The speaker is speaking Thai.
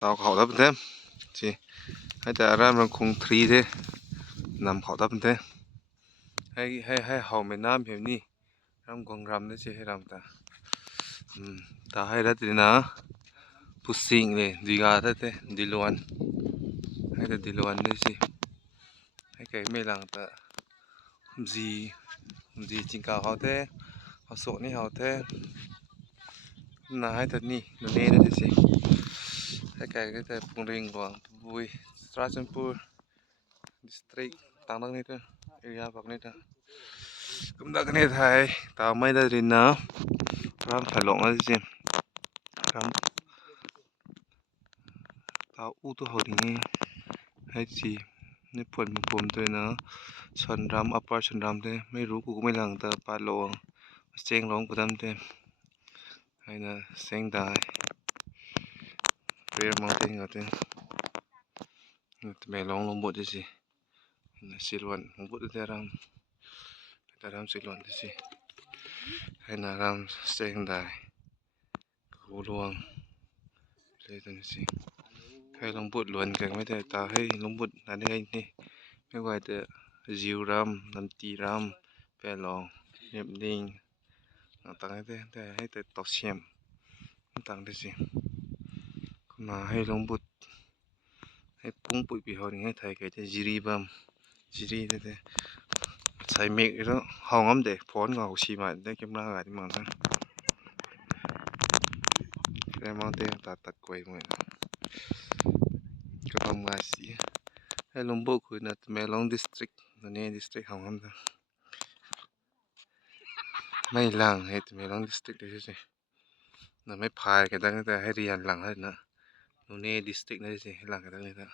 tàu khẩu thấp thêm chị hay ta raมันคงทรีเด้นำเขาทับเด้ให้เฮาแม่น้ำแบบนี้รำกองรำได้สิให้รำตาให้รัดนะpusing le digata te diluanให้แต่diluanได้สิให้ไก่ไม่หลังตะจีจิงกาเฮาเต้เฮาโซนี่เฮาเต้น่าให้แต่นี่นู่นนี่ได้สิให้ไก่ก็แต่ปุงริงหลวงบุยสระชันปูดิสตริกต่างๆนี่เด้อเอริยาพวกนี้เด้อกำลังนี่ไทยตาไม่ได้รินนะรำถลงได้สิรำตาอู้ตัวเฮานี่ให้สินี่ผลผมตัวนะชนรำอัปปะชนรำเด้ไม่รู้กูก็ไม่หลังแต่ปาลงเสียงร้องกูทำเด้ให้นะเสียงได้เรียมองเต็งก็เด้แม่ร้องลงบทได้สินะสิลวนลงบทได้รำสิลวนได้สิให้นะรำเสียงได้กูลวงเลยจังสิให้ลงบทลวนกันไม่ได้ตาให้ลงบทนั่นเองนี่ไม่ว่าจะจิวรำนันตีรำแปลองเนียบนิ่งต่างๆแต่ให้แต่ตอกเสียมต่างๆได้สิมาให้ลงบทให้ปุ้งปุยปีเฮานี่ให้ไทยก็จะจิรีบัมจิรีแต่ใส่เมฆแล้วเฮางำเด้พรก็6มาได้เก็บราก็ที่มันซั่นได้มองเตตาตะกวยมื้อก็ประมาณสิให้ลงบทคือนะแม่ลองดิสตริกนี่ดิสตริกเฮางำไม่หลังให้แม่ลองดิสตริกได้สินะไม่พายกันตั้งแต่ให้เรียนหลังให้นะนู่นนี่ดิสตริกได้สิให้หลังกันตั้งแต่